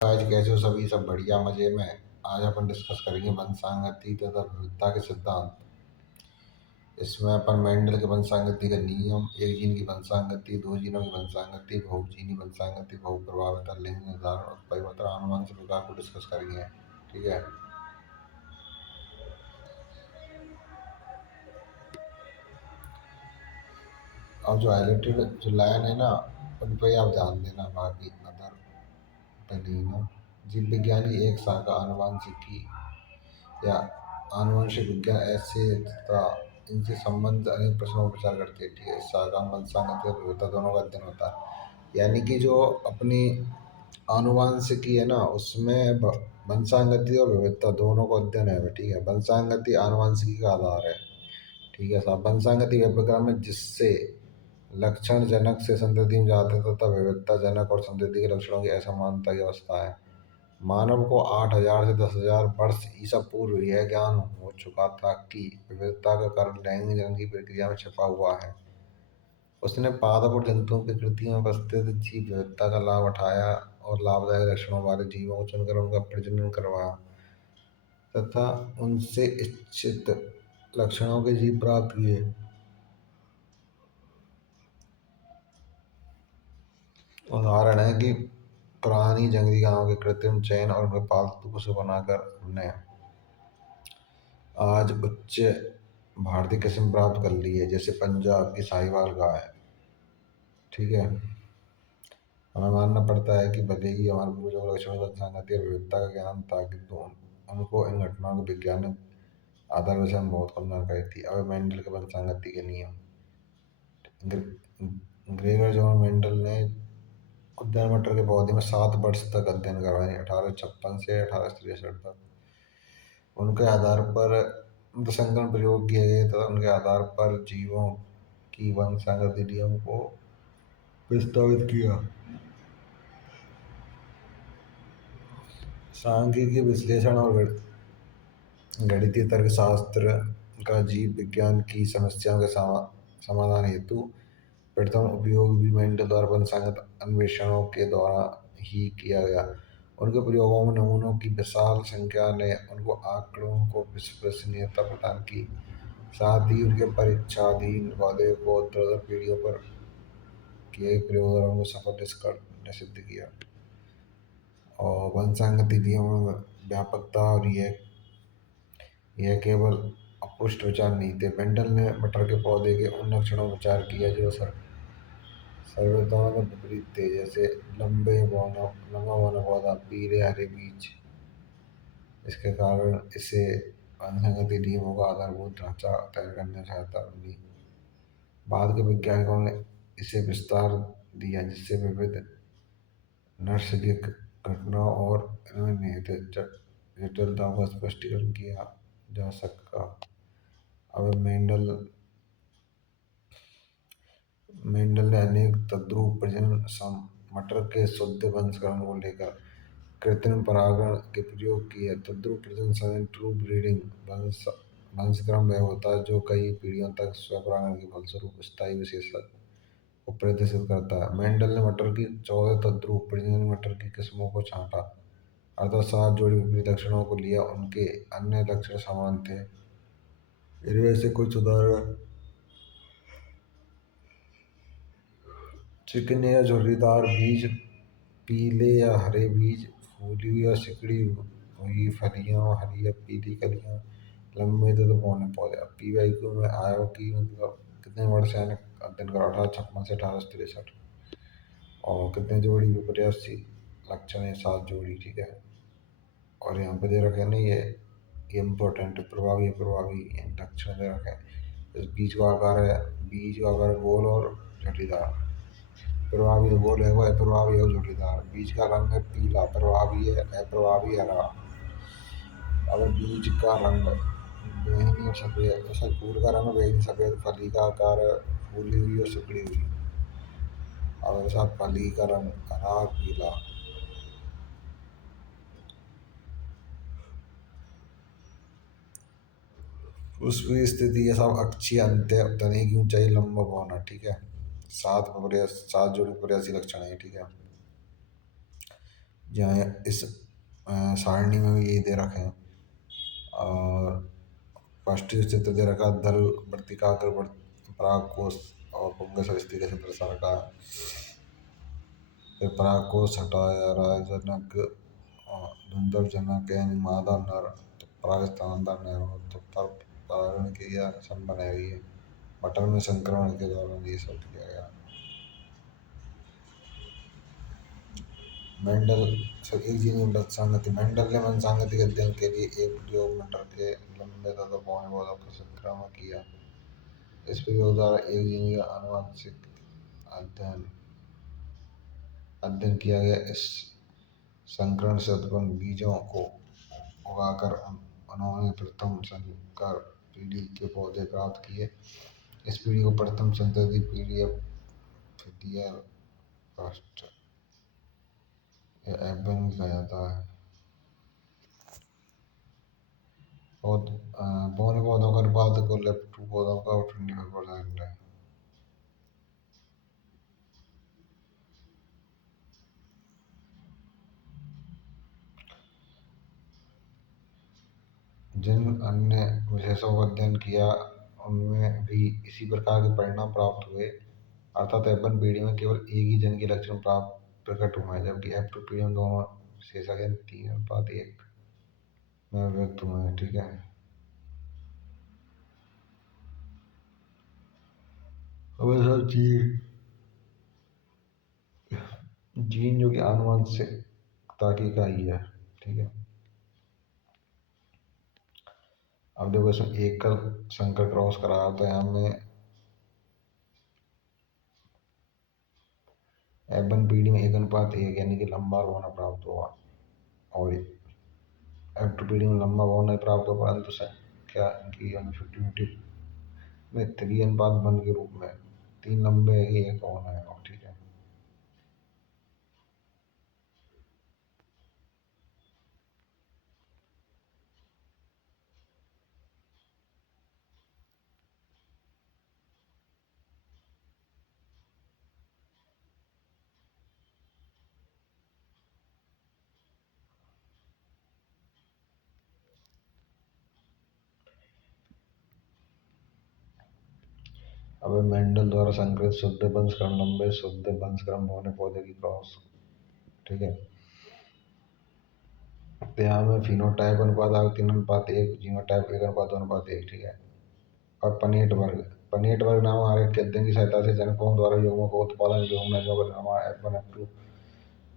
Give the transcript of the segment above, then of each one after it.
आज कैसे हो सभी सब बढ़िया मजे में। आज अपन डिस्कस करेंगे वंशागति तथा विविधता के सिद्धांत। इसमें अपन मेंडल के वंशागति का नियम, एक जीन की वंशागति, दो जीनों की वंशागति, बहुजीनी वंशागति, बहुप्रभाविता, लिंग निर्धारण और परिवर्तन आनुवंशिक विकास को डिस्कस करेंगे। ठीक है। अब जो हाईलाइटेड जो लाइन है ना, उन पर आप ध्यान देना, बाकी अदर पे नहीं ना। जीव विज्ञान की एक शाखा आनुवंशिकी या आनुवंशिक विज्ञान ऐसे तथा इनसे संबंधित अनेक प्रश्नों पर विचार करती है। ठीक है। इस शाखा में वंशागति और विविधता दोनों का अध्ययन होता है। यानी कि जो अपनी आनुवंशिकी है ना, उसमें वंशागति और विविधता दोनों का अध्ययन है। ठीक है। वंशागति आनुवंशिकी का आधार है। ठीक है साहब। वंशागति वह प्रक्रिया है जिससे लक्षण जनक से संतति में जाते हैं तथा विविधता जनक और संतति के लक्षणों की असमानता की अवस्था है। मानव को 8,000 से 10,000 वर्ष ईसा पूर्व यह ज्ञान हो चुका था कि विविधता का कारण लैंगिक जन्म की प्रक्रिया में छिपा हुआ है। उसने पादप और जंतुओं की कृति में उपस्थित जीव विविधता का लाभ उठाया और लाभदायक लक्षणों वाले जीवों को चुनकर उनका प्रजनन करवाया तथा उनसे इच्छित लक्षणों के जीव प्राप्त किए। उदाहरण है कि पुरानी जंगली गायों के कृत्रिम चयन और उनके पालतू पशु बनाकर हमने आज उच्च भारतीय किस्म प्राप्त कर ली है, जैसे पंजाब की साहिवाल गाय। ठीक है। हमें मानना पड़ता है कि भले ही हमारे पूर्वजों को लक्षणों वंशागति और विविधता का ज्ञान था, किंतु उनको इन घटनाओं के वैज्ञानिक आधार विषय में बहुत कम जानकारी थी। अब मेंडल के वंशागति के नियम। ग्रेगर जॉन मेंडल ने उद्यान मटर के पौधे में 7 वर्ष तक अध्ययन करवाया, 1856 से 1863 तक। उनके आधार पर संकरण प्रयोग किए गए तथा उनके आधार पर जीवों की वंशागति नियम को प्रस्तावित किया। सांख्यिकी विश्लेषण और गणितीय तर्कशास्त्र का जीव विज्ञान की समस्याओं के समाधान हेतु प्रथम उपयोग भी मेंडल द्वारा वंशागत अन्वेषणों के द्वारा ही किया गया। उनके प्रयोगों में नमूनों की विशाल संख्या ने उनको आंकड़ों को विश्वसनीयता प्रदान की, साथ ही उनके परीक्षाधीन वादे को उत्तरोत्तर पीढ़ियों पर किए गए प्रयोगों द्वारा उनको सफल निश्चित किया। और वंशागति नियमों में व्यापकता और यह केवल अपुष्ट विचार नहीं थे। मेंडल ने मटर के पौधे के उन लक्षणों पर विचार किया जो सर्वथा में विपरीत थे, जैसे लंबा बौना पौधा, पीले हरे बीज। इसके कारण इसे वंशागति नियमों का आधारभूत ढांचा तैयार करने में सहायता मिली। बाद के वैज्ञानिकों ने इसे विस्तार दिया, जिससे विविध नैसर्गिक घटनाओं और इनमें निहित जटिलताओं का स्पष्टीकरण किया जा सका। अब मेंडल ने अनेक तद्रुप प्रजनन मटर के शुद्ध वंशकरण को लेकर कृत्रिम परागण के प्रयोग किए। तद्रुप प्रजनन ट्रू ब्रीडिंग वंशक्रम वह होता है जो कई पीढ़ियों तक स्वपरागण के फलस्वरूप स्थायी विशेषता को प्रदर्शित करता है। मेंडल ने मटर की 14 तद्रुप प्रजनन मटर की किस्मों को छांटा, अर्थात 7 जोड़ी विपरीत लक्षणों को लिया। उनके अन्य लक्षण समान थे। इनमें से कुछ उदाहरण चिकने या झुर्रीदार बीज, पीले या हरे बीज, फूली हुई या सिकुड़ी हुई फलियां, हरी या पीली कलियां, लंबे तथा पौने पौधे। अब PYQ में आया कि मतलब कितने वर्ष से अध्ययन करा, 1856 से 1863। और कितने जोड़ी विपर्यासी लक्षण है, 7 जोड़ी। ठीक है। और यहाँ पे दे रखे हैं ना, ये इम्पोर्टेंट प्रभावी लक्षण दे रखे हैं। इस बीज का आकार है, बीज का आकार गोल और झुर्रीदार। प्रभावी गोल है वो, अप्रभावी है झुर्रीदार। बीज का रंग है पीला, प्रभावी है, अप्रभावी हरा। अब बीज का रंग बैंगनी और सफेद, फूल का रंग बैंगनी सफेद, फली का आकार फूली हुई और सिकुड़ी हुई। अब ऐसा फली का रंग हरा पीला। उसकी स्थिति ये सब अक्षीय अंत्य, तने की ऊंचाई, लंबा होना। ठीक है। 7 जोड़ी प्रयासी लक्षण है। ठीक है। जहाँ इस सारणी में भी यही दे रखे हैं। और फर्स्ट से तो दे रखा दल वर्तिकाग्र पराग कोश और पुंग सरिस्ती के प्रसार का। फिर पराग कोश हटाया राजनक धुंधव जनक यानी मादा नर तो पराग स्थानांतर नर हो तो पर परागण क्रिया संपन्न है ये बटन में संक्रमण के दौरान ये सब किया गया। मेंडल सर एक जीनी मृत संगति मेंडल ने मन संगति के अध्ययन के लिए एक प्रयोग मीटर के लंबे तथा पौने पौधों का संक्रमण किया। इस प्रयोग द्वारा एक जीनी का आनुवंशिक अध्ययन अध्ययन किया गया। इस संकरण से उत्पन्न बीजों को उगाकर उन्होंने प्रथम संकर पीढ़ी के पौधे प्राप्त किए। इस पीढ़ी को प्रथम संतति पीढ़ी फिदियर फर्स्ट या एबन कहा जाता है। और पौने पौधों का अनुपात को लेफ्ट टू पौधों का 25% है। जिन अन्य विशेषों का अध्ययन किया उनमें भी इसी प्रकार के परिणाम प्राप्त हुए। अर्थात एबन पीढ़ी में केवल एक ही जन के लक्षण प्राप्त प्रकट हुए हैं जबकि F2 पीढ़ी में दोनों विशेषज्ञ 3:1 में व्यक्त हुए हैं। ठीक है। अब ऐसा जीन जो कि आनुवंशिकता की इकाई है। ठीक है। अब देखो इसमें एकल संकर क्रॉस कराया तो यहाँ में एबन पीढ़ी में 1:1 यानी कि लंबा रोना प्राप्त हुआ और F2 पीढ़ी में लंबा रोना प्राप्त हुआ परंतु संख्या की फिफ्टी में 3:1 के रूप में 3 लंबे एक होना है। ठीक है। अब मेंडल द्वारा संकलित शुद्ध वंशक्रम लंबे शुद्ध वंशक्रम होने पौधे की क्रॉस। ठीक है। तो यहाँ में फिनोटाइप अनुपात आ 3:1 जीनोटाइप 1:2:1। ठीक है। और पनेट वर्ग नाम आरेख के अध्ययन की सहायता से जनकों द्वारा युग्मों को उत्पादन युग्मनजों का निर्माण F1 F2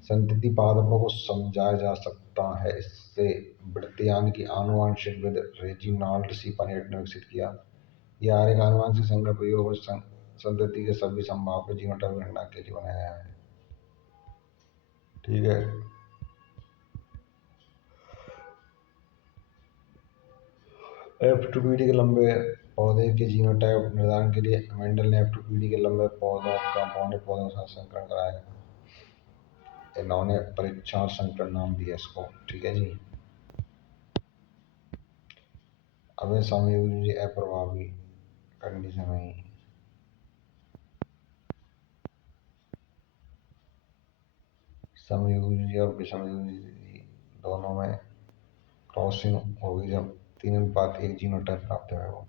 संतति पादपों को समझाया जा सकता है। इससे वृत्ति यानी कि आनुवंशिक विद रेजिनाल्ड सी पनेट ने विकसित किया। यह आरेख आनुवंशिक संकर प्रयोग और संतति के सभी संभाव्य जीनोटाइप गणना के लिए बनाया है। ठीक है। F2 पीढ़ी के लंबे पौधे के जीनोटाइप निर्धारण के लिए मेंडल ने F2 पीढ़ी के लंबे पौधों का पौने पौधों के साथ संकरण कराया। इन्होंने परीक्षण संकरण नाम दिया इसको। ठीक है जी। अब समयोजी अप्रभावी कंडीशन में समयोजी और विषमयोजी दोनों में क्रॉसिंग होगी जब 3:1 जीनोटाइप प्राप्त है। वो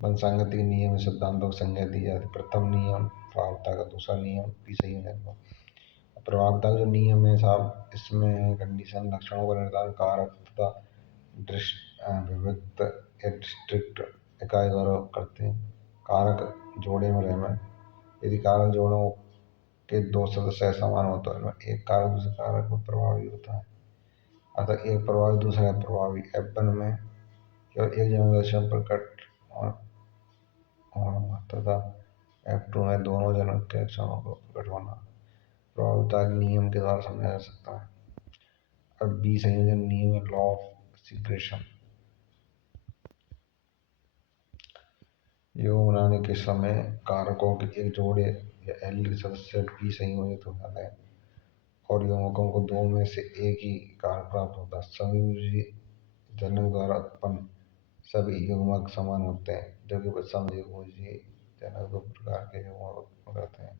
वंशागति के नियम सिद्धांतों की संज्ञा दी जाती। प्रथम नियम प्रभावता का, दूसरा नियम भी सही होने। प्रभावता का जो नियम है साहब इसमें कंडीशन लक्षणों का निर्धारण कारक तथा विविक्त या डिस्ट्रिक्ट इकाई द्वारा करते हैं। कारक जोड़े में रहना। यदि कारक जोड़ों के दो सदस्य समान हो तो एक कारक दूसरे कारक में प्रभावी होता है। अतः एक प्रभावी दूसरा प्रभावी। F1 में केवल एक जन लक्षण प्रकट होना तथा F2 में दोनों जनक के लक्षणों को प्रकट होना प्रभावता के नियम के द्वारा समझा जा सकता है। अब बी संयोजन नियम लॉ ऑफ सीक्रेशन। योग बनाने के समय कारकों के एक जोड़े या एल के सदस्य बी संयोजित हो जाते हैं और यौगिकों को दो में से एक ही कारक प्राप्त होता है। समयोजी जनक द्वारा उत्पन्न सभी युग्मक समान होते हैं जबकि समयोजी जनक दो प्रकार के युग्मक उत्पन्न करते हैं।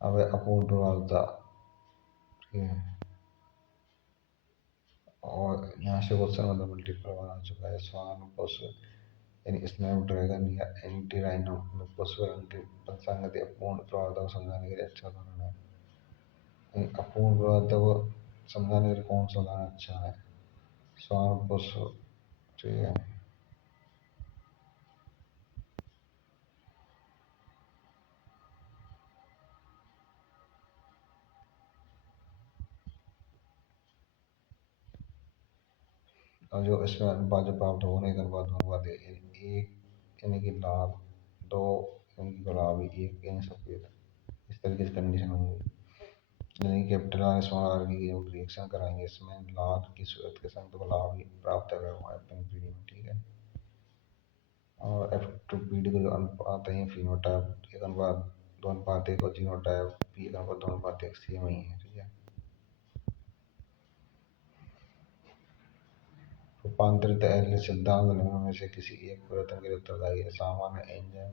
अब है अपूर्ण प्रभावता। ठीक है। और यहाँ से क्वेश्चन मतलब मल्टीपल आ चुका है। स्वान पशु यानी स्नैपड्रैगन या एंटी राइनो में पशु एंटी संगति अपूर्ण प्रभावता को समझाने के लिए अच्छा उदाहरण है। अपूर्ण प्रभावता को समझाने के लिए कौन सा उदाहरण अच्छा है? स्वान पशु। ठीक है। और जो इसमें अनुपात जो प्राप्त होने का अनुपात एक यानी कि लाल, दो यानी कि गुलाबी, एक यानी सफेद, इस तरीके से कंडीशन होंगी। यानी कैपिटल आर स्मॉल आर की जो रिएक्शन कराएंगे इसमें लाल की सूरत के संग तो गुलाबी प्राप्त अगर हुआ है पीडी में। ठीक है। और एफ टू पीडी को जो अनुपात है फिनोटाइप एक अनुपात दो अनुपात एक और जीनोटाइप पी एक अनुपात दो अनुपात एक सेम ही है। ठीक है। रूपांतरित एल सिद्धांत निम्न में से किसी एक परिवर्तन के लिए उत्तरदायी है। सामान्य एंजाइम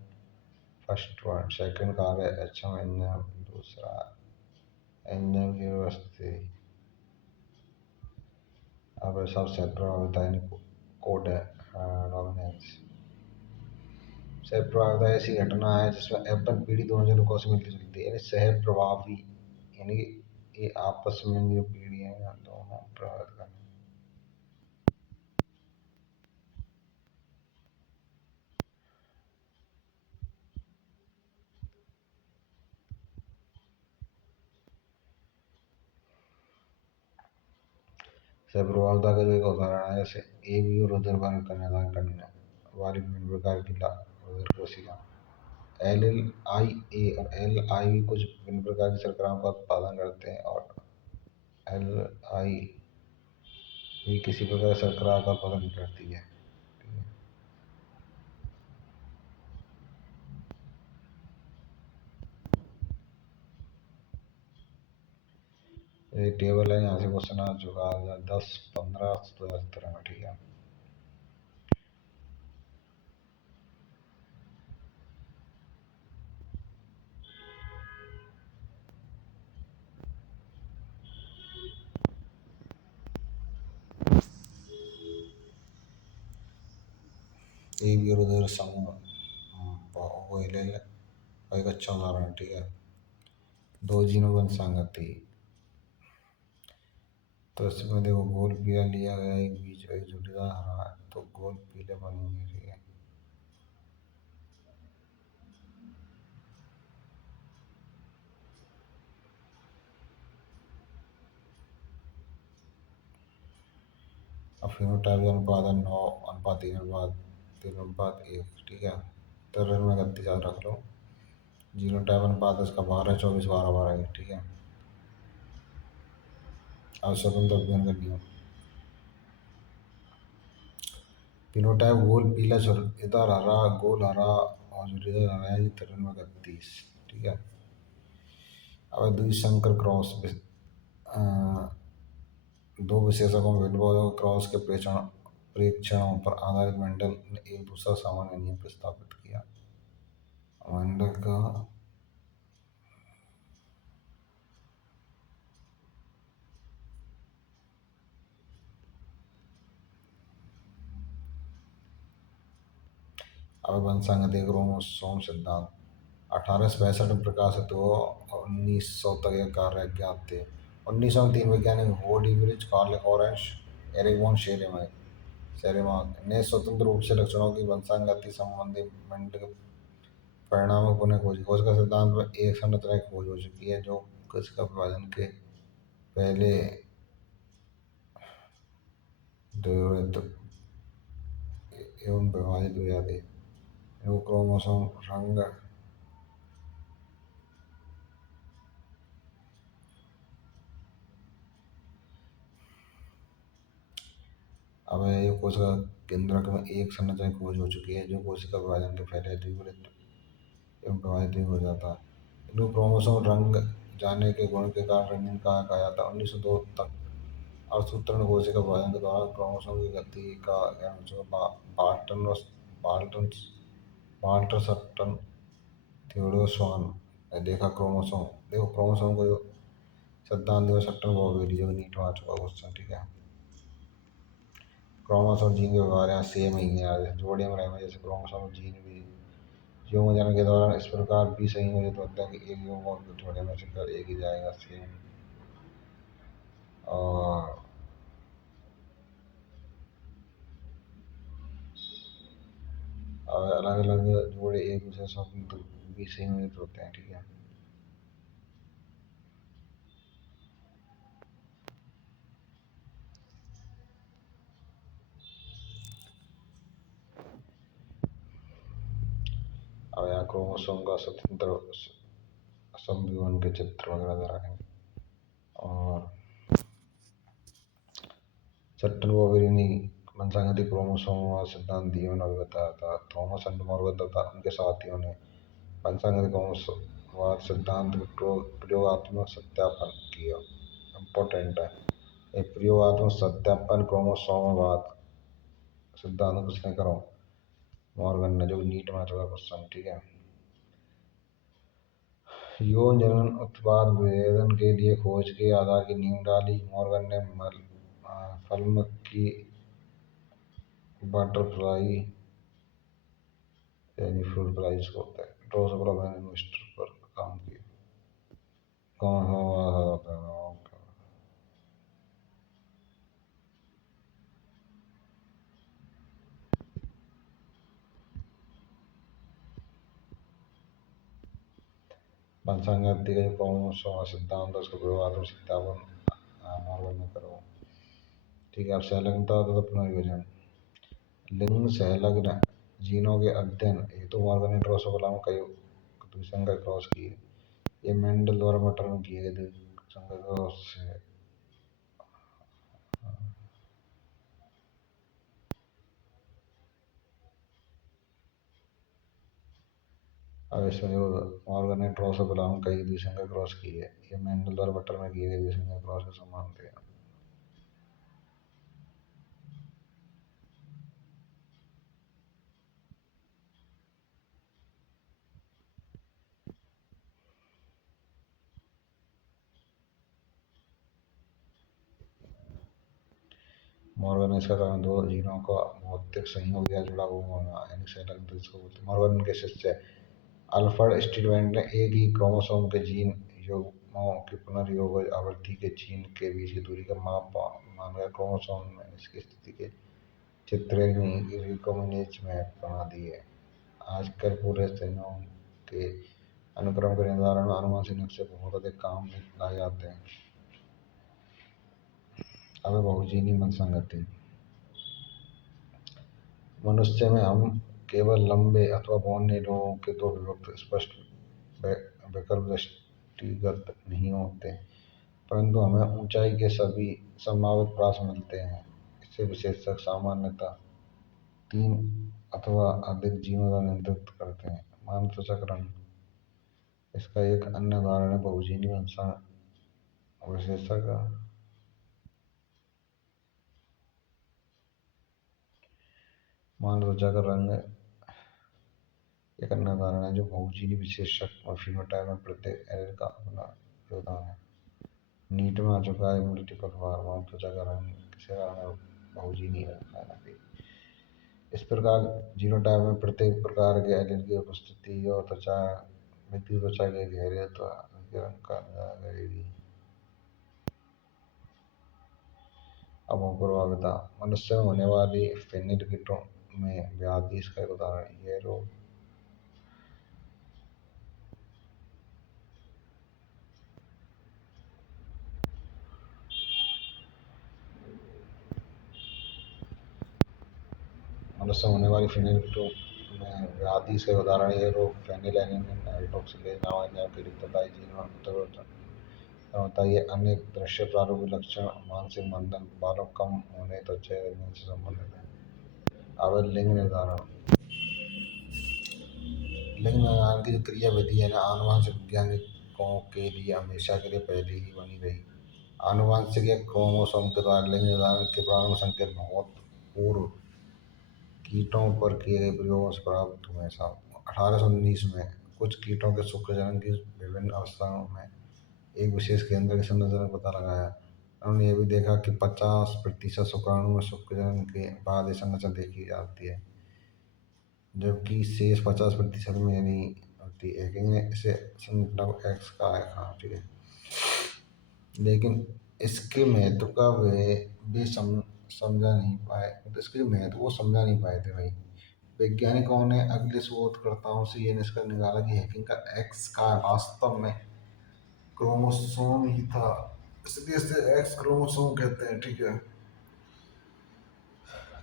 फर्स्ट वन, सेकंड कार्य एचएम एंजाइम, दूसरा एंजाइम की व्यवस्थिति। अब सबसे प्रभावित यानी कोड डोमिनेंस सह प्रभाविता ऐसी घटना है जिसमें एफ1 पीढ़ी दोनों जनकों से मिलती जुलती है यानी सह प्रभावी यानी कि ये आपस में जो पीढ़ी है दोनों प्रभावित करना। सह प्रभाविता का जो एक उदाहरण है जैसे ए बी और रुधिर का निदान करने वाली विभिन्न प्रकार की रुधिर कोशिका एल एल आई ए और एल आई भी कुछ विभिन्न प्रकार की शर्कराओं का उत्पादन करते हैं और एल आई भी किसी प्रकार की शर्करा का उत्पादन नहीं करती है। ये टेबल है यहाँ से क्वेश्चन आ चुका है 10, 15, 2017 में। ठीक है। एक भी उधर समूह वो ले ले एक अच्छा उदाहरण। ठीक है। दो जीनों की संगति तो इसमें देखो गोल पीला लिया गया एक बीच एक जुड़ीदार हरा है तो गोल पीले बनेंगे। ठीक है। अब फिनोटाइप अनुपात 9:3:3:1। ठीक है। तरल में गति याद रख लो। जीनोटाइप अनुपात इसका 12:24:12:12 है। ठीक है। अब स्वतंत्र अध्ययन कर लिया। फिनोटाइप गोल पीला इधर हरा गोल हरा और इधर हरा है तरल में 31। ठीक है। अब द्विसंकर क्रॉस दो विशेषकों में विंडबर्ग क्रॉस के प्रेक्षणों पर आधारित मेंडल ने एक दूसरा सामान्य नियम प्रस्तावित किया। मेंडल का अब संगति क्रोमोसोम सिद्धांत 1865 में प्रकाशित हुआ और 1900 तक यह कार्य ज्ञात थे। 1900 में तीन वैज्ञानिक हो डिवरिज कार्ल लॉरेंस एरिक वॉन शेरेमान ने स्वतंत्र रूप से लक्षणों की वंशानुगति संबंधी मेंडल के परिणामों को पुनः खोजी। खोज का सिद्धांत में एक संरचना की खोज हो चुकी है जो कोशिका विभाजन के पहले द्वैत एवं विभाजित हो जाती है। इनको क्रोमोसोम रंग अब ये कोशिका केंद्रक में एक संरचना की खोज हो चुकी है जो कोशिका विभाजन के पहले द्विवृत्त एवं विभाजित हो जाता है। इनको क्रोमोसोम रंग जाने के गुण के कारण रंगीन कहा जाता है। 1902 तक अर्थसूत्रण कोशिका विभाजन के दौरान क्रोमोसोम की गति का ज्ञान हो चुका। बाल्टन बाल्टन बाल्टर सट्टन थियोडोर स्वान देखा क्रोमोसोम, देखो क्रोमोसोम को जो सिद्धांत दिया सट्टन बॉबेरी जो नीट में आ चुका क्वेश्चन, ठीक है। क्रोमोसोम जीन के व्यवहार यहाँ सेम ही है यार, जोड़े में रहना जैसे क्रोमोसोम जीन भी युग्म जन के दौरान इस प्रकार भी संयोजित होते हैं कि एक युग्म और जोड़े में से कर एक ही जाएगा सेम। और अलग अलग जोड़े एक दूसरे से भी संयोजित होते हैं, ठीक है। अब यहाँ क्रोमोसोम का स्वतंत्र संविवरण के चित्र वगैरह दे रखे हैं। और सट्टन बोवेरी मनसांगति क्रोमोसोम सिद्धांत दियो ने भी बताया था। थॉमस एंड मॉर्गन तथा उनके साथियों ने पंचांगति क्रोमोसोमवाद सिद्धांत का प्रयोगात्मक सत्यापन किया। इम्पोर्टेंट है ये प्रयोगात्मक सत्यापन क्रोमोसोमवाद सिद्धांत किसने करो, मॉर्गन ने, जो नीट में चला क्वेश्चन, ठीक है। यौन जनन उत्पाद विभेदन के लिए खोज के आधार की नींव डाली। मॉर्गन ने फल्म की बटरफ्लाई यानी फ्रूट फ्लाइज को होता है ड्रोसोफिला वेनेस्टर पर काम किया। कौन होता है? पंचांगति का जो क्रोमोसोम सिद्धांत है उसका प्रयोगात्मक सत्यापन मॉर्गन ने करो, ठीक है। अब संलग्नता तथा पुनर्योजन, लिंग संलग्न जीनों के अध्ययन हेतु मॉर्गन ने ड्रोसोफिला में कई द्विसंकर क्रॉस किए। ये मेंडल द्वारा मटर में किए गए द्विसंकर क्रॉस से। अब इसमें जो मॉर्गन ने ड्रोसोफिला में कई द्विसंकर क्रॉस किए, ये मेंडल द्वारा मटर में किए गए द्विसंकर क्रॉस के समान थे। मॉर्गन ने इसका कारण दो जीनों का भौतिक संयोग या जुड़ा हुआ होना यानी संलग्नता जिसको बोलते हैं। मॉर्गन के शिष्य अल्फ्रेड स्टीलमैन ने एक ही क्रोमोसोम के जीन युग्मों की पुनर्योग आवृत्ति के जीन के बीच की दूरी का माप मानकर क्रोमोसोम में इसकी स्थिति के चित्र रिकॉम्बिनेज मैप बना दिए। आजकल पूरे संयोग के अनुक्रम के निर्धारण में आनुवंशिक नक्शे बहुत अधिक काम में लाए जाते हैं। अब बहुजीनी मनसंगति, मनुष्य में हम केवल लंबे अथवा बौने लोगों के दो विभक्त स्पष्ट विकल्प दृष्टिगत नहीं होते, परंतु हमें ऊंचाई के सभी संभावित प्रास मिलते हैं। इससे विशेषज्ञ सामान्यतः तीन अथवा अधिक जीनों का नेतृत्व करते हैं। मानव त्वचा का रंग, इसका एक अन्य उदाहरण है बहुजीनी विशेषज्ञ। मानव त्वचा का रंग एक अन्य उदाहरण है जो बहुजीनी विशेषज्ञ और फिनोटाइप में प्रत्येक एलील का अपना योगदान है। नीट में आ चुका है मल्टीपल बार, मानव त्वचा का रंग किसी कारण बहुजीनी है। इस प्रकार जीनोटाइप में प्रत्येक प्रकार के एलील की उपस्थिति और त्वचा व्यक्ति त्वचा के गहरे अथवा हल्के रंग का निर्धारण करेगी। अब प्रभाविता, मनुष्य में होने वाली फेनिलकीटों में व्याधि इसका एक उदाहरण। यह रोग मनुष्य में होने वाली फेनिलकीटों में व्याधि इसका एक उदाहरण। यह रोग फेनिलएलनिन हाइड्रोक्सिलेज नामक एंजाइम के लिप्तता जीन में उत्परिवर्तन होता है। ये अन्य दृश्य प्रारूपिक लक्षण मानसिक मंदन, बालों कम होने, त्वचा रंगीन से संबंधित है। अब लिंग निर्धारण, लिंग निर्धारण की जो क्रिया विधि है ना, आनुवंशिक वैज्ञानिकों के लिए हमेशा के लिए पहले ही बनी रही। आनुवंशिक या क्रोमोसोम के द्वारा लिंग निर्धारण के प्रारंभिक संकेत बहुत पूर्व कीटों पर किए गए प्रयोगों से प्राप्त हुए। 1819 में कुछ कीटों के शुक्रजनन की विभिन्न अवस्थाओं में एक विशेष केंद्र के संरचना का पता लगाया। उन्होंने यह भी देखा कि 50% शुक्राणु में शुक्रजनन के बाद ये संरचना देखी जाती है, जबकि शेष 50% में ये नहीं होती। हैकिंग ने इसे संरचना को एक्स कहा है। हाँ ठीक है, लेकिन इसके महत्व का वे भी समझा नहीं पाए, तो इसके जो महत्व वो समझा नहीं पाए थे भाई। वैज्ञानिकों ने अगले शोधकर्ताओं से ये निष्कर्ष निकाला कि हैकिंग का एक्स का वास्तव में क्रोमोसोम ही था, इसलिए इसे एक्स क्रोमोसोम कहते हैं। ठीक है,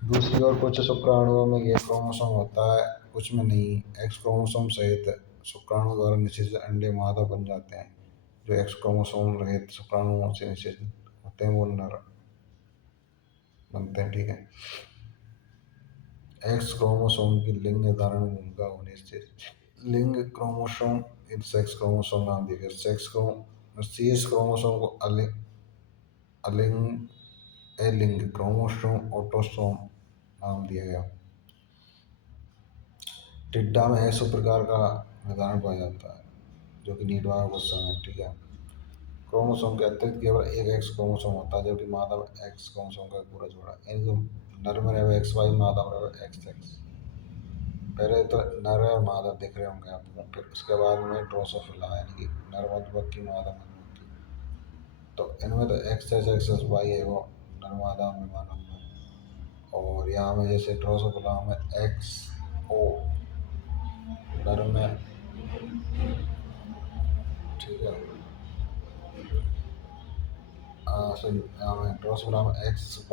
दूसरी ओर कुछ शुक्राणुओं में यह क्रोमोसोम होता है, कुछ में नहीं। एक्स क्रोमोसोम सहित शुक्राणु द्वारा निषेचित अंडे मादा बन जाते हैं। जो एक्स क्रोमोसोम रहित शुक्राणुओं से निषेचित होते हैं वो नर बनते हैं। ठीक है, एक्स क्रोमोसोम की लिंग निर्धारण भूमिका होने से लिंग क्रोमोसोम सेक्स क्रोमोसोम नाम दिया गया। शेष क्रोमोसोम को अलिंग एलिंग क्रोमोसोम ऑटोसोम नाम दिया गया। टिड्डा में ऐसे प्रकार का निर्धारण पाया जाता है जो कि नीडवाया क्वेश्चन है। ठीक है, क्रोमोसोम के अतिरिक्त केवल एक एक्स क्रोमोसोम होता है, जबकि मादा में एक्स क्रोमोसोम का पूरा जोड़ा। इनको नर में रहे एक्स वाई, मादा में रहे एक्स एक्स। पहले तो नर और मादा दिख रहे होंगे आपको, फिर उसके बाद में ड्रोसोफिला यानी कि नर मधुमक्खी मादा मधुमक्खी। तो इनमें तो X H X S Y है वो नर मादा में मानव में, और यहाँ में जैसे ड्रोसोफिला में एक्स ओ नर में। ठीक है, सॉरी यहाँ में ड्रोसोफिला में एक्स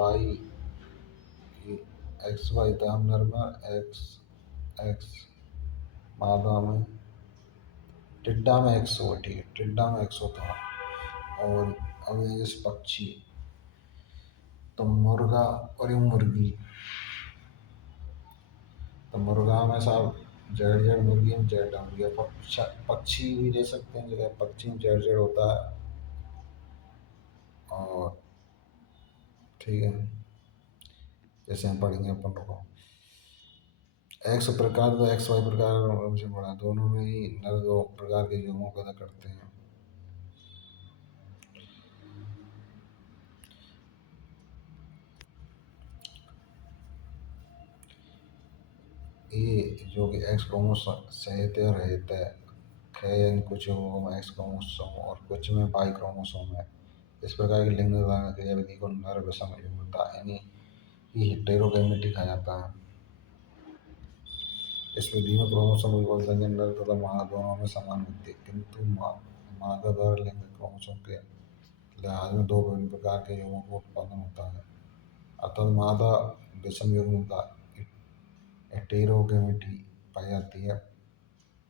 वाई था नर में, एक्स एक्स मादा में। टिड्डा में एक्सो, ठीक है, टिड्डा में एक्सो था। और अब ये जैसे पक्षी, तो मुर्गा और ये मुर्गी, तो मुर्गा में साहब जेड जेड, मुर्गी में जेड मुर्गी। पक्षी भी ले सकते हैं, जगह पक्षी में जेड जेड होता है। और ठीक है, जैसे हम पढ़ेंगे अपन को एक्स प्रकार तो एक्स वाई प्रकार से बड़ा, दोनों में ही नर दो प्रकार के युग्मों पैदा करते हैं। ये जो कि एक्स क्रोमोसोम सहित रहता है, यानी कुछ में एक्स क्रोमोसोम और कुछ में वाई क्रोमोसोम है। इस प्रकार के लिंग निर्धारण क्रियाविधि को नर विषम युग्मता यानी कि हेटेरोगैमेटी कहा जाता है। इस विधि में क्रोमोसोम युगल संख्या नर तथा मादा दोनों में समान होती है, किंतु मादा द्वारा लिंग क्रोमोसोम के लिहाज में दो विभिन्न प्रकार के युग्मों का उत्पादन होता है। अतः मादा विषम युग्मता हेटेरोगैमेटी पाई जाती है।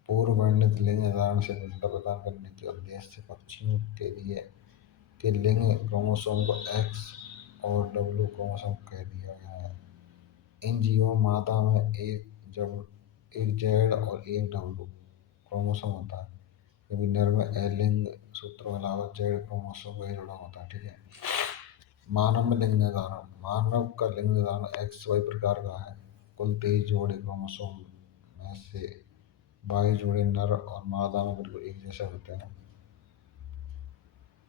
पूर्व वर्णित लिंग निर्धारण से भिन्नता प्रदान करने के उद्देश्य से पक्षियों के लिए के लिंग क्रोमोसोम को एक्स और डब्ल्यू क्रोमोसोम कह दिया गया है। इन जीवों मादा में एक जेड और एक डब्ल्यू क्रोमोसोम होता है, जबकि नर में एल लिंग सूत्रों के अलावा जेड क्रोमोसोम वही जुड़ा होता है। ठीक है, मानव में लिंग निर्धारण, मानव का लिंग निर्धारण एक्स वाई प्रकार का है। कुल 23 जोड़े क्रोमोसोम में से 22 जोड़े नर और मादा में बिल्कुल एक जैसे होते हैं।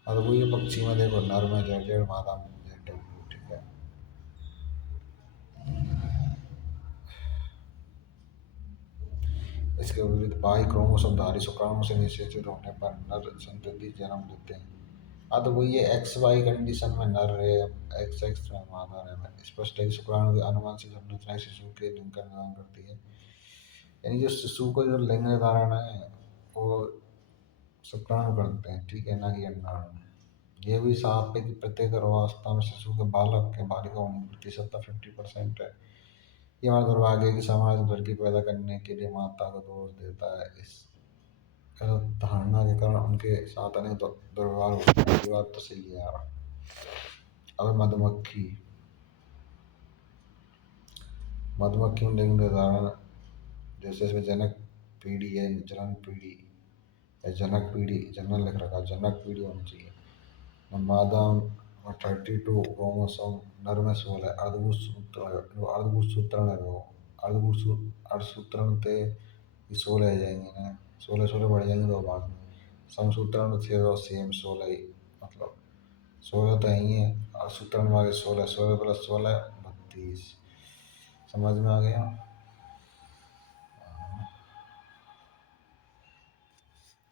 और वो ये पक्षी में देखो नर में जेड जेड, मादा में जेड डब्ल्यू। ठीक है, इसके विपरीत बाई क्रोमोसोमधारी शुक्राणु से निषेचित होने पर नर संतति जन्म लेते हैं। हाँ, तो वो ये एक्स वाई कंडीशन में नर रहे, एक्स एक्स में मादा रहे। स्पष्ट है कि शुक्राणु के अनुवांशिक संरचना शिशु के लिंग का निर्धारण करती है। यानी जो शिशु को जो लिंग निर्धारण है वो शुक्राणु करते हैं। ठीक है, ना कि अंडाणु। ये भी साफ है कि प्रत्येक गर्भावस्था में शिशु के बालक के बालिका होने की प्रतिशतता 50% है। ये हमारा दुर्भाग्य है कि समाज लड़की पैदा करने के लिए माता को दोष देता है। इस धारणा के कारण उनके साथ अनेक दुर्व्यवहार होते हैं। ये बात तो सही है यार। अब मधुमक्खी, मधुमक्खी में लिंग निर्धारण जैसे इसमें जनक पीढ़ी है, जनन पीढ़ी या जनक पीढ़ी, जनन लिख रखा, जनक पीढ़ी होनी चाहिए। मादा में 32 क्रोमोसोम, नर में 16। अर्धगुणसूत्रण है वो, अर्धसूत्रण थे 16 आ जाएंगे ना, 16 16 बढ़ जाएंगे दो भाग में। समसूत्रण थे तो सेम 16 ही, मतलब 16 तो यही है, और सूत्रण वाले 16, 16 + 16 32। समझ में आ गया?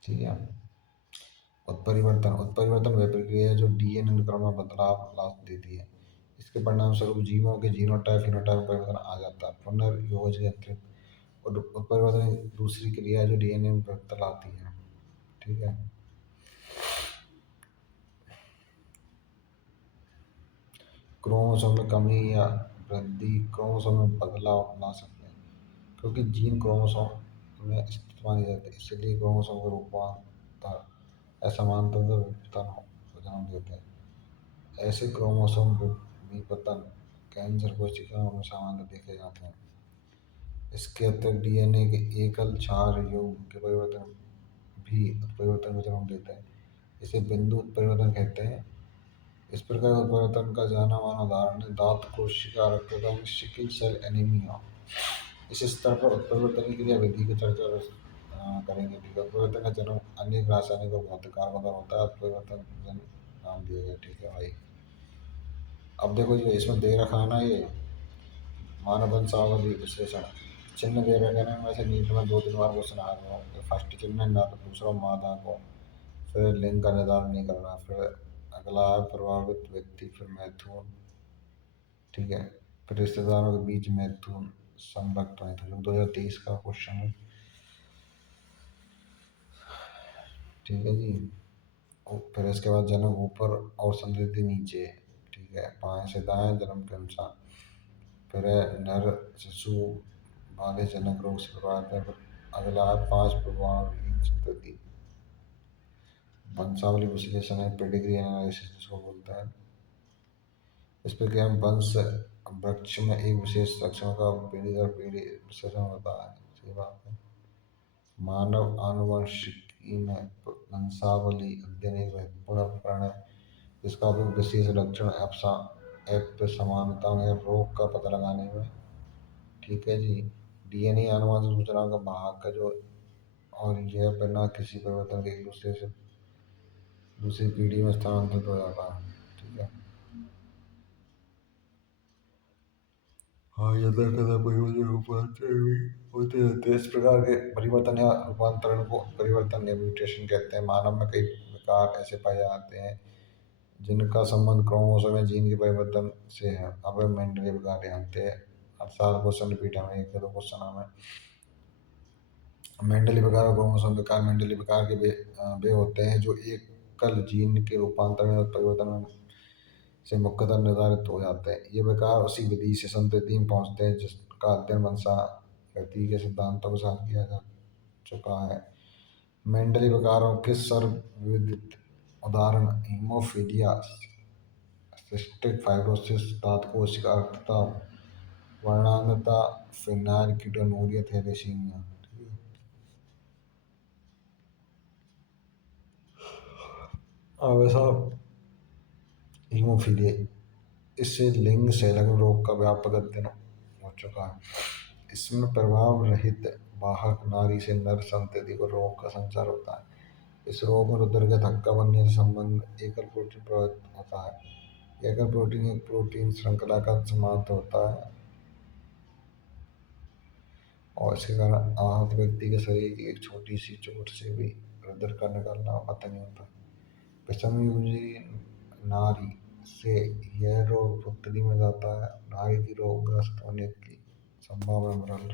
ठीक है। उत्परिवर्तन वह प्रक्रिया है जो डीएनए अनुक्रम में बदलाव ला देती है। इसके परिणाम स्वरूप जीवों के जीनोटाइप फिनोटाइप में परिवर्तन आ जाता है। पुनर्योज यंत्रित और उत्परिवर्तन दूसरी क्रिया है जो डीएनए में परिवर्तन लाती है। ठीक है। क्रोमोसोम में कमी या वृद्धि क्रोमोसोम में बदलाव ला सकते हैं, क्योंकि जीन क्रोमोसोम में स्थित माने जाते हैं, इसलिए क्रोमोसोम का रूपांतर असमानता तो विपतन को जन्म देते हैं। ऐसे क्रोमोसोम विपतन कैंसर कोशिकाओं में सामान्य देखे जाते हैं। इसके अतिरिक्त डीएनए के एकल क्षार युग्म के परिवर्तन भी उत्परिवर्तन को जन्म देते हैं। इसे बिंदु उत्परिवर्तन कहते हैं। इस प्रकार उत्परिवर्तन का जाना माना उदाहरण है दांत कोशिका रक्तदान सिकल सेल एनीमिया। इस स्तर पर उत्परिवर्तन की क्रिया विधि की चर्चा करेंगे। ठीक है। उत्परिवर्तन का जन्म अनेक रासायनिक और भौतिक कारकों द्वारा होता है। उत्परिवर्तन जन्म नाम दिया गया। ठीक है भाई। अब देखो ये इसमें दे रखा है ना, ये मानव वंशावली विश्लेषण चिन्ह दे रखे हैं। वैसे नीट में 2 3 बार क्वेश्चन आ गया है। फर्स्ट चिन्ह है नर, दूसरा मादा को, फिर लिंग का निर्धारण नहीं करना, फिर अगला है प्रभावित व्यक्ति, फिर मैथुन। ठीक है। फिर रिश्तेदारों के बीच मैथुन, संरक्त मैथुन, 2023 का क्वेश्चन है। ठीक है जी। फिर इसके बाद जन्म ऊपर और समृद्धि नीचे। ठीक है। बाएं से दाएं जन्म के अनुसार। फिर है नर शिशु बाधे जनक रोग से प्रभावित है। फिर अगला है 5 प्रभावहीन संतति। वंशावली विश्लेषण है, पेडिग्री एनालिसिस जिसको बोलते हैं। इस प्रक्रिया में वंश वृक्ष में एक विशेष लक्षण का पीढ़ी दर पीढ़ी विश्लेषण होता है। सही बात है। मानव आनुवंशिकी में वंशावली अध्ययन एक महत्वपूर्ण उपकरण है जिसका उपयोग विशेष लक्षण एप समानता में रोग का पता लगाने में। ठीक है जी। डीएनए आनुवंशिक सूचनाओं का भाग का जो, और यह बिना किसी परिवर्तन के एक दूसरे से दूसरी पीढ़ी में स्थानांतरित हो जाता है। ठीक है। हाँ, ये दरकदा परिवर्तन रूपांतरण भी होते रहते हैं। इस प्रकार के परिवर्तन या रूपांतरण को परिवर्तन या म्यूटेशन कहते हैं। मानव में कई विकार ऐसे पाए जाते हैं जिनका संबंध क्रोमोसोम या जीन के परिवर्तन से है। अब मेंडली विकार जानते हैं। अब 7 क्वेश्चन रिपीट हमें, 1 2 क्वेश्चन हमें। मेंडली विकार और क्रोमोसोम विकार मेंडली विकार के वे होते हैं जो एकल जीन के रूपांतरण या परिवर्तन से मुख्यतः निर्धारित हो जाते हैं। ये विकार उसी विधि से संतति में पहुंचते हैं जिसका अध्ययन वंशागति के सिद्धांतों के साथ किया जा चुका है। मेंडली विकारों के सर्वविदित उदाहरण हीमोफीलिया, सिस्टिक फाइब्रोसिस, दांत कोशिका अर्धता, वर्णांधता, फेनाइलकीटोनुरिया, थैलेसीमिया। अब ऐसा हीमोफीलिया, इससे लिंग संलग्न रोग का व्यापक अध्ययन हो चुका है। इसमें प्रभाव रहित वाहक नारी से नर संतति को रोग का संचार होता है। इस रोग में रुधिर का धक्का बनने से संबंध एकल प्रोटीन प्रभावित होता है। एकल प्रोटीन एक प्रोटीन श्रृंखला का समाप्त होता है और इसके कारण आहत व्यक्ति के शरीर की एक छोटी सी चोट से भी रुधिर का निकलना पता नहीं होता। विषमयुजी नारी से यह रोग पुत्री में जाता है। नारी की रोगग्रस्त होने की संभावना बढ़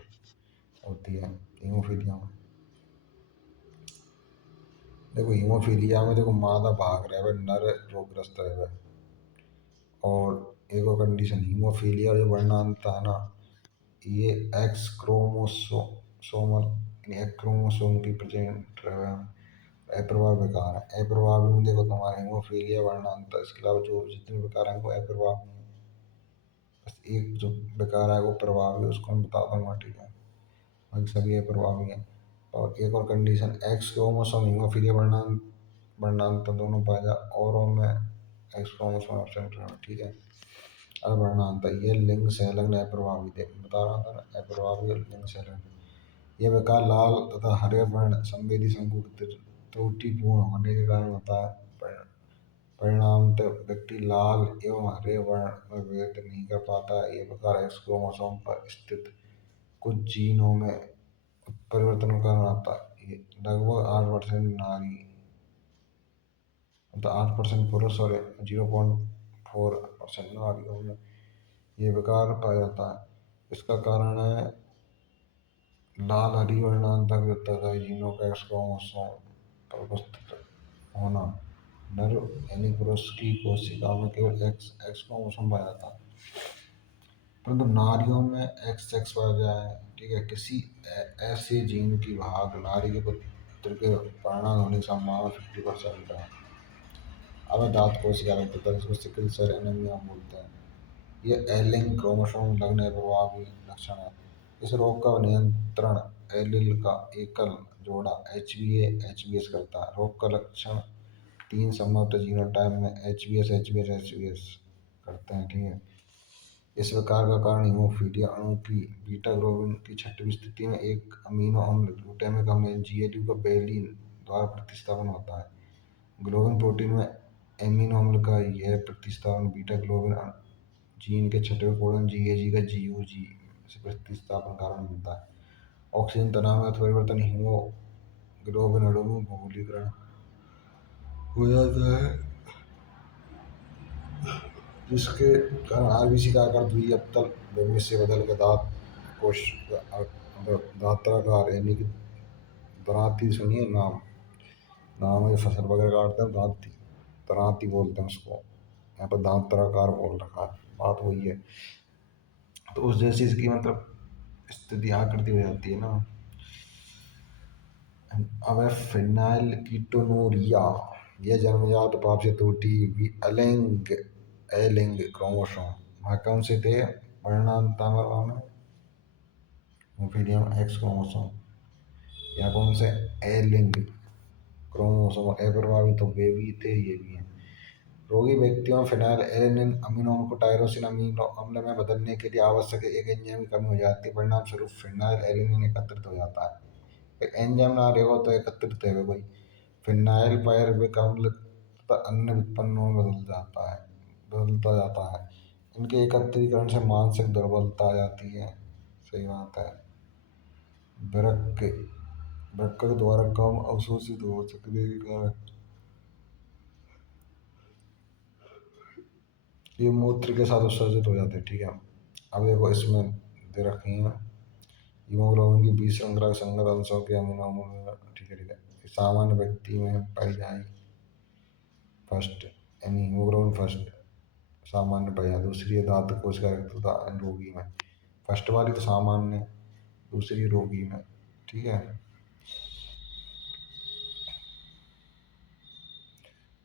होती है हीमोफीलिया में। देखो हीमोफीलिया में देखो मादा भाग रहे वह नर रोगग्रस्त है वह। और एक और कंडीशन हीमोफीलिया जो वर्णांत है ना, ये एक्स क्रोमोसोमल यानी एक क्रोमोसोम की प्रेजेंट रहे हैं। अप्रभाव विकार है। अप्रभावी में देखो तुम्हारा हीमोफीलिया वर्णांत, इसके अलावा जो जितने विकार हैं वो अप्रभावी हैं। बस एक जो विकार है वो प्रभावी है, उसको मैं बता दूंगा। ठीक है। बाकी सभी अप्रभावी हैं। और एक और कंडीशन एक्स क्रोमोसोम हीमोफीलिया वर्णांत दोनों पाया जा औरों में एक्स क्रोमोसोम एब्सेंट रहे। ठीक है। अवर्णांत ये लिंग संलग्न अप्रभावी थे, बता रहा था ना, अप्रभावी और लिंग संलग्न। यह विकार लाल तथा हरे वर्ण संवेदी संकुल त्रुटिपूर्ण होने के कारण होता है। परिणामतः व्यक्ति लाल एवं हरे वर्ण में भेद नहीं कर पाता। यह विकार एक्स क्रोमोसोम पर स्थित कुछ जीनों में परिवर्तन के कारण आता है। ये लगभग 8% नारी, मतलब 8% पुरुष और 0.4% नारियों में ये विकार पाया जाता है। इसका कारण है लाल हरी वर्णांतर तथा जीनों का एक्स क्रोमोसोम पर उपस्थित होना। नर यानी पुरुष की कोशिका में केवल एक्स एक्स क्रोमोसोम पाया जाता है, परंतु नारियों में एक्स एक्स पाया जाए। ठीक है, किसी ऐसे जीन की भाग नारी के पुत्र के परिणाम होने की संभावना 50% है। अब दांत कोशिका तथा इसको सिकल सेल एनीमिया बोलते हैं। ये एलिंग क्रोमोसोम लगने प्रभावी लक्षण है। इस रोग का नियंत्रण एलील का एकल जोड़ा HBA/HBS करता है। रोग का लक्षण 3 संभवतः जीनोटाइप में HBS/HBS/HBS करते हैं। ठीक है, इस विकार का कारण हीमोफीलिया अणु की बीटा ग्लोबिन की छठवीं स्थिति में एक अमीनो अम्ल ग्लूटामिक अम्ल GLU का वेलिन द्वारा प्रतिस्थापन होता है। ग्लोबिन प्रोटीन में एमिनो अम्ल का यह प्रतिस्थापन बीटा ग्लोबिन जीन के छठवें कोडन GAG का GUG से प्रतिस्थापन कारण मिलता है। ऑक्सीजन तनाव में परिवर्तन हीमोग्लोबिन अणु में बहुलीकरण हो जाता है, जिसके कारण RBC का आकार द्विअब्तल बिम्ब से बदल कर दांत कोश दात्राकार यानी कि दरांती, सुनिए नाम नाम में फसल वगैरह काटते हैं दांती, दरांती बोलते हैं उसको, यहाँ पर दात्राकार बोल रखा है, बात वही है। तो उस जैसी इसकी मतलब स्थिति आकृति हो जाती है ना। अब है फिनाइल कीटोनूरिया। यह जन्मजात पाप से त्रुटि एलिंग एलिंग क्रोमोसोम वहाँ कौन से थे वर्णांतरों में हीमोफीलिया एक्स क्रोमोसोम या कौन से एलिंग क्रोमोसोम अप्रभावित तो वे भी थे, ये भी हैं। रोगी व्यक्तियों में फिनाइल एलेनिन अमीनो अम्ल को टायरोसिन अमीनो अम्ल में बदलने के लिए आवश्यक एक एंजाइम की कमी हो जाती है। परिणाम स्वरूप फिनाइल एलेनिन एकत्रित हो जाता है। एंजाइम ना रहेगा तो एकत्रित है कोई फिनाइल पायरुविक अम्ल तथा अन्य उत्पन्नों में बदलता जाता है। इनके एकत्रीकरण से मानसिक दुर्बलता आ जाती है। सही बात है। वृक्क द्वारा कम अवशोषित हो सकने के कारण ये मूत्र के साथ उत्सर्जित हो जाते हैं। ठीक है, अब देखो इसमें दे रखी है हीमोग्लोबिन की 20 श्रृंखला संगत अंशों के अमीनो अम्ल। ठीक है, ठीक है, सामान्य व्यक्ति में पाई जाए फर्स्ट यानी हीमोग्लोबिन फर्स्ट सामान्य पाई जाए, दूसरी है दांत कोशिका तथा रोगी में। फर्स्ट वाली तो सामान्य, दूसरी रोगी में। ठीक है,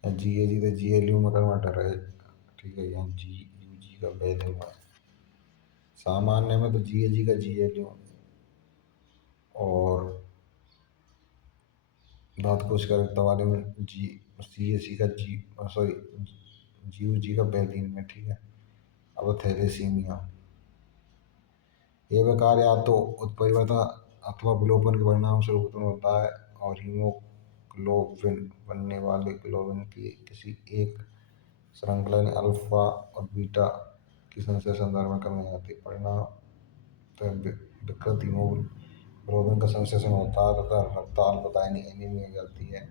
GAG तो GLU में कन्वर्टर है। ठीक है, यहाँ GUG का वैल्यू है। सामान्य में तो GAG का GLU और दांत कोशिका वाले में CAC का GUG का वैलिन में। ठीक है, अब थैलेसीमिया ये विकार या तो उत्परिवर्तन अथवा विलोपन के परिणाम स्वरूप उत्पन्न होता है और हीमोग्लोबिन बनने वाले ग्लोबिन की किसी एक श्रृंखला यानी अल्फा और बीटा की संख्या संदर्भ में कमी आ जाती है। परिणाम विकृत हीमोग्लोबिन का संश्लेषण होता है तथा रक्ताल्पता यानी एनीमिया हो जाती है।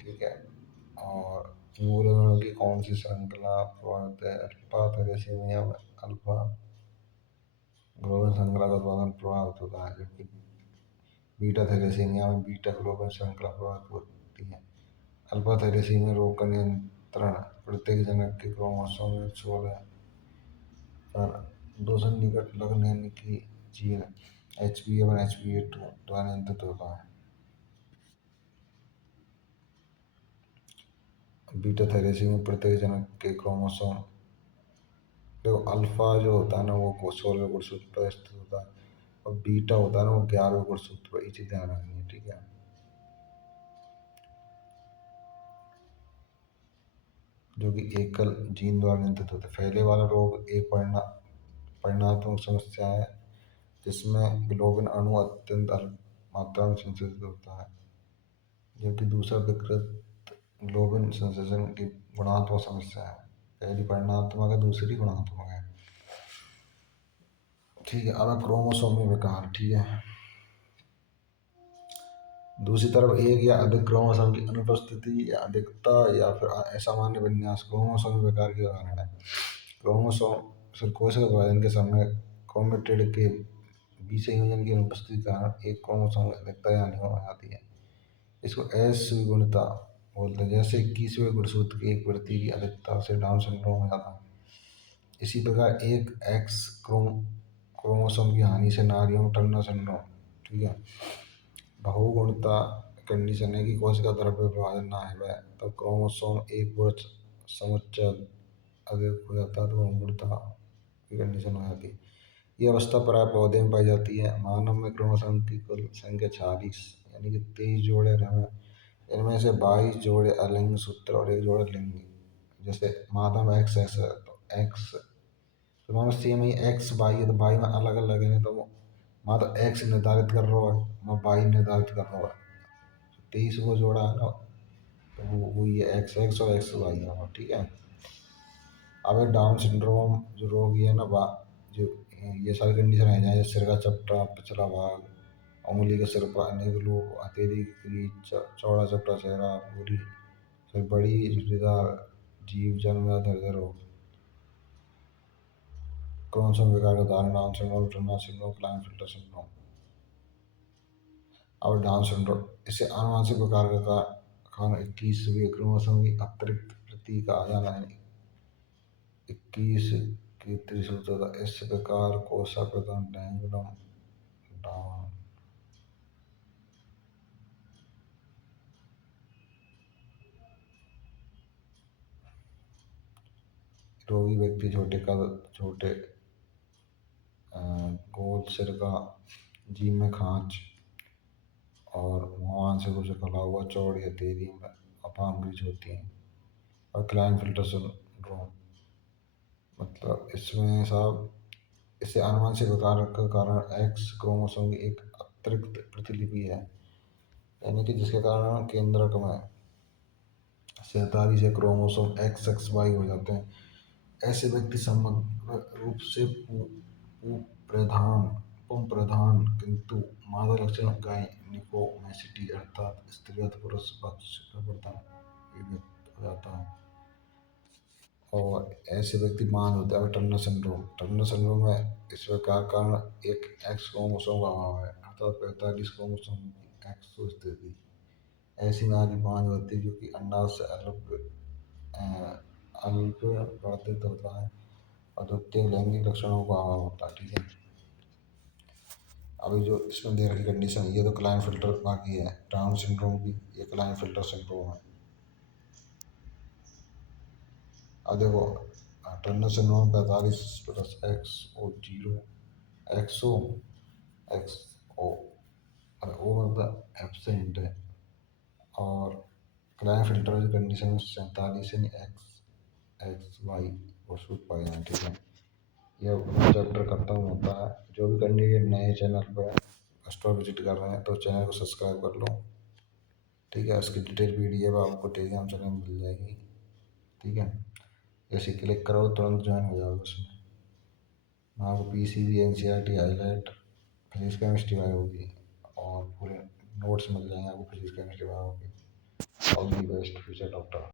ठीक है, और हीमोग्लोबिन की कौन सी श्रृंखला प्रभावित है? अल्फा थैलेसीमिया में अल्फा ग्लोबिन श्रृंखला का उत्पादन प्रभावित होता है, जबकि बीटा थैलेसीमिया में बीटा ग्लोबिन श्रृंखला प्रभावित होती है। अल्फा थैलेसीमिया रोग का नियंत्रण प्रत्येक जनक के क्रोमोसोम में 16 पर 2 से निकट लगने की जीन HBA1 HBA2 द्वारा नियंत्रित होता है। बीटा थैलेसीमिया प्रत्येक जनक के क्रोमोसोम, देखो अल्फा जो होता है ना वो 16वें गुणसूत्र पर स्थित होता है और बीटा होता है ना वो 11वें गुणसूत्र पर। ये चीज ध्यान रखनी है। ठीक है, जो कि एकल जीन द्वारा नियंत्रित होते हैं। फैले वाला रोग एक परिणात्मक समस्या है जिसमें ग्लोबिन अणु अत्यंत अल्प मात्रा में संश्लेषित होता है, जबकि दूसरा विकृत ग्लोबिन संश्लेषण की गुणात्मक समस्या है। पहली परिमाणात्मक है, दूसरी गुणात्मक है। ठीक है, अब क्रोमोसोमी विकार। ठीक है, दूसरी तरफ एक या अधिक क्रोमोसोम की अनुपस्थिति या अधिकता या फिर असामान्य विन्यास क्रोमोसोमी विकार के कारण है। क्रोमोसोम फिर कोशिका विभाजन के समय क्रोमेटिड के बीच संयोजन की अनुपस्थिति के कारण एक क्रोमोसोम की अधिकता या हानि हो जाती है। इसको अस्विगुणता बोलते हैं। जैसे 21वें गुणसूत्र की एक प्रति की अधिकता से डाउन सिंड्रोम हो जाता है। इसी प्रकार एक एक्स क्रोमोसोम की हानि से नारियों में टर्नर सिंड्रोम। ठीक है, बहुगुणता कंडीशन है कि कोशिका द्रव्य विभाजन ना है तब क्रोमोसोम एक गुण समुच्चय अधिक हो जाता है, तो बहुगुणता की कंडीशन हो जाती है। ये अवस्था प्राय पौधे में पाई जाती है। मानव में क्रोमोसोम की कुल संख्या 40 यानी कि 23 जोड़े हैं। इनमें से 22 जोड़े अलिंग सूत्र और एक जोड़े लिंगी। जैसे मादा में एक्स एक्स है तो एक्स, तो दोनों सेम ही एक्स वाई है, तो वाई में अलग अलग है, तो मादा एक्स निर्धारित कर रहा है, मैं वाई निर्धारित कर रहा है। 23 को जोड़ा है ना, तो वो ये एक्स एक्स और एक्स वाई है। ठीक है, अब डाउन सिंड्रोम जो रोग है ना, जो ये सारी कंडीशन है जहाँ सिर का चपटा, पिछला भाग, उंगली के सिर पर अनेक लोग, हथेली की चौड़ा चपटा चेहरा, पूरी फिर बड़ी झुर्रीदार जीभ, जन्मजात हृदय रोग। क्रोमोसोम विकार का उदाहरण Down syndrome, Turner syndrome, Klinefelter syndrome. अब डाउन सिंड्रोम इसे आनुवंशिक विकार का कारण 21वें क्रोमोसोम की अतिरिक्त प्रति का आ जाना है। 21 की त्रिसूत्रता इस प्रकार को सर्वप्रथम डाउन रोगी व्यक्ति छोटे कद, छोटे गोल सिर का, जीभ में खांच और मुहान से कुछ फैला हुआ, चौड़ी हथेली में अपान बीज होती हैं। और क्लाइनफिल्टर सिंड्रोम मतलब इसमें साहब इससे आनुवंशिक विकार का कारण एक्स क्रोमोसोम की एक अतिरिक्त प्रतिलिपि है, यानी कि जिसके कारण केंद्रक में 47 से क्रोमोसोम एक्स एक्स वाई हो जाते हैं। ऐसे व्यक्ति समग्र रूप से पुंप्रधान किंतु मादा लक्षण गायनिकोमैसिटी अर्थात स्त्रीगत पुरुष पक्ष प्रवर्तन हो जाता है। और ऐसे व्यक्ति बांझ होता है। टर्नर सिंड्रोम में इस प्रकार कारण एक एक्स क्रोमोसोम का अभाव है, अर्थात 45 क्रोमोसोम की एक्स स्थिति। ऐसी नारी बांझ होती है जो कि अंडाशय से अल्प वर्धित होता है और द्वितीय लैंगिक लक्षणों का अभाव होता है। ठीक है, अभी जो इसमें दे रखी कंडीशन ये तो क्लाइनफिल्टर बाकी है, डाउन सिंड्रोम की, ये क्लाइनफिल्टर सिंड्रोम है। अब देखो टर्नर सिंड्रोम 45 प्लस एक्स ओ 0 एक्सो एक्स ओ, ओ मतलब एब्सेंट है। और क्लाइनफिल्टर की कंडीशन 47 यानी एक्स एक्स वाई और सूट पाए जाए। ठीक है, यह चैप्टर खत्म होता है। जो भी कैंडिडेट नए चैनल पर फर्स्ट बार विजिट कर रहे हैं तो चैनल को सब्सक्राइब कर लो। ठीक है, उसकी डिटेल पीडीएफ आपको टेलीग्राम चैनल में मिल जाएगी। ठीक है, जैसे क्लिक करो तुरंत ज्वाइन हो जाओगे उसमें। आपको PCB NCERT highlight physics chemistry वाई होगी और पूरे नोट्स मिल जाएंगे आपको फिजिक्स केमिस्ट्री वाई होगी। All the best future doctor.